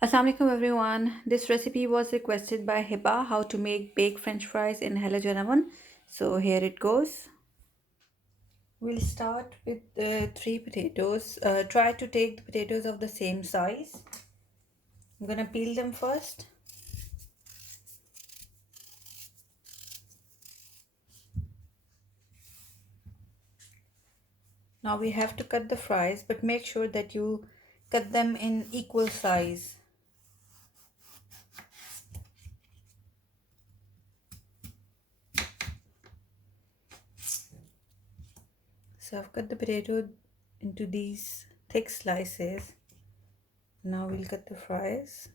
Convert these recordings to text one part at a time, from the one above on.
Assalamu alaikum everyone. This recipe was requested by Hiba, how to make baked french fries in halogen oven. So here it goes. We'll start with the three potatoes. Try to take the potatoes of the same size. I'm gonna peel them first. Now we have to cut the fries, but make sure that you cut them in equal size. So I've cut the potato into these thick slices. Now we'll cut the fries.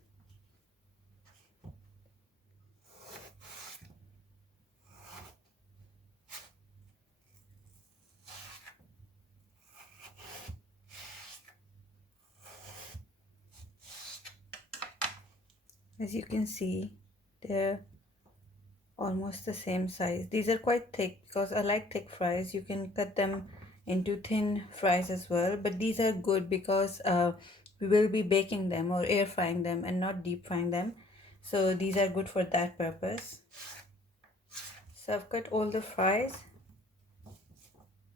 As you can see, they're almost the same size. These are quite thick because I like thick fries. You can cut them into thin fries as well, but these are good because we will be baking them or air frying them and not deep frying them. So these are good for that purpose. So I've cut all the fries.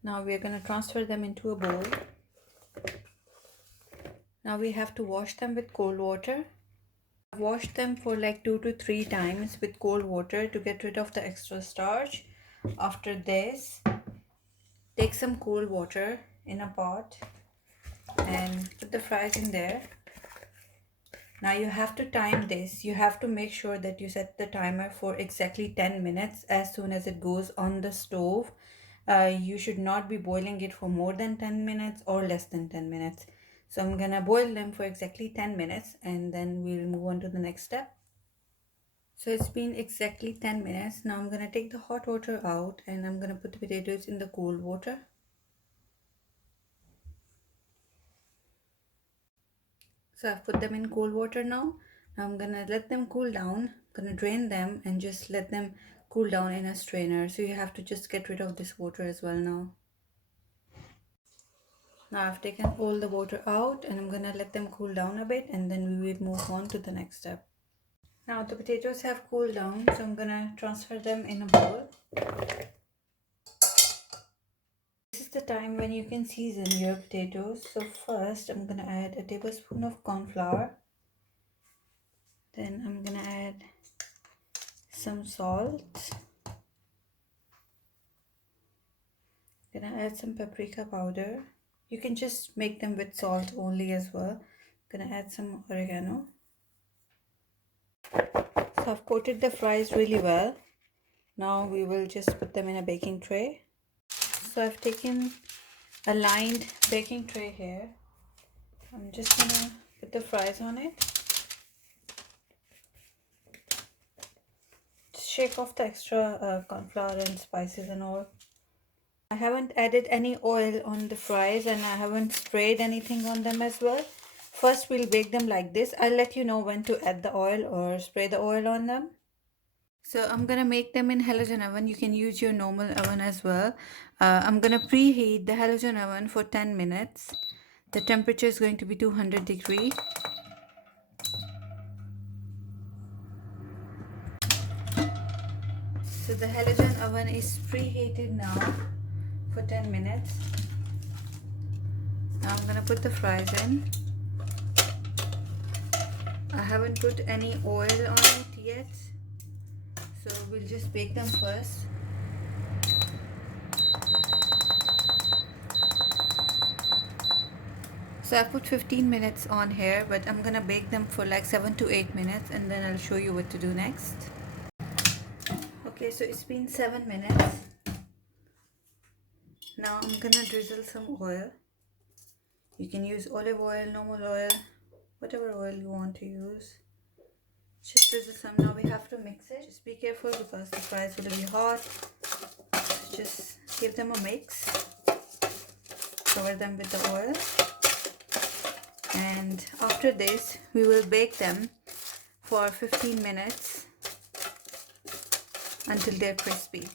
Now we're going to transfer them into a bowl. Now we have to wash them with cold water. I've washed them for like 2 to 3 times with cold water to get rid of the extra starch. After this, take some cold water in a pot and put the fries in there. Now you have to time this. You have to make sure that you set the timer for exactly 10 minutes as soon as it goes on the stove. You should not be boiling it for more than 10 minutes or less than 10 minutes. So I'm gonna boil them for exactly 10 minutes and then we'll move on to the next step. So it's been exactly 10 minutes. Now I'm gonna take the hot water out and I'm gonna put the potatoes in the cold water. So I've put them in cold water now. Now I'm gonna let them cool down. I'm gonna drain them and just let them cool down in a strainer. So you have to just get rid of this water as well now. Now I've taken all the water out and I'm gonna let them cool down a bit and then we will move on to the next step. Now the potatoes have cooled down, so I'm gonna transfer them in a bowl. This is the time when you can season your potatoes. So first I'm gonna add a tablespoon of corn flour. Then I'm gonna add some salt. Gonna add some paprika powder. You can just make them with salt only as well. Gonna add some oregano. So I've coated the fries really well. Now we will just put them in a baking tray. So I've taken a lined baking tray here. I'm just gonna put the fries on it. Just shake off the extra corn flour and spices and all. I haven't added any oil on the fries and I haven't sprayed anything on them as well. First we'll bake them like this. I'll let you know when to add the oil or spray the oil on them. So I'm gonna make them in halogen oven. You can use your normal oven as well. I'm gonna preheat the halogen oven for 10 minutes. The temperature is going to be 200 degrees. So the halogen oven is preheated now for 10 minutes. Now I'm gonna put the fries in. I haven't put any oil on it yet, so we'll just bake them first. So I put 15 minutes on here, but I'm gonna bake them for like 7 to 8 minutes and then I'll show you what to do next. Okay, so it's been 7 minutes. Now I'm gonna drizzle some oil. You can use olive oil, normal oil, whatever oil you want to use. Just drizzle some. Now we have to mix it. Just be careful because the fries will be hot. Just give them a mix. Cover them with the oil. And after this, we will bake them for 15 minutes until they're crispy.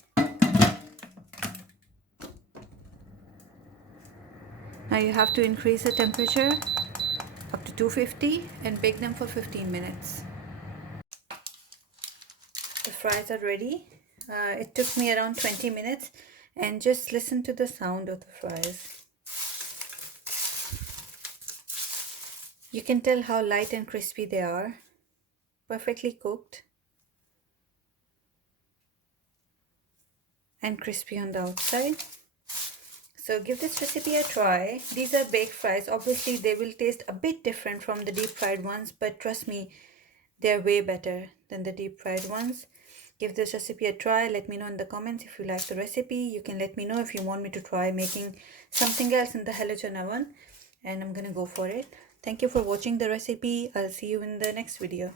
Now you have to increase the temperature up to to 250 and bake them for 15 minutes. The fries are ready. It took me around 20 minutes, and just listen to the sound of the fries. You can tell how light and crispy they are. Perfectly cooked and crispy on the outside. So give this recipe a try. These are baked fries. Obviously they will taste a bit different from the deep fried ones, but trust me, they're way better than the deep fried ones. Give this recipe a try. Let me know in the comments if you like the recipe. You can let me know if you want me to try making something else in the halogen oven, and I'm gonna go for it. Thank you for watching the recipe. I'll see you in the next video.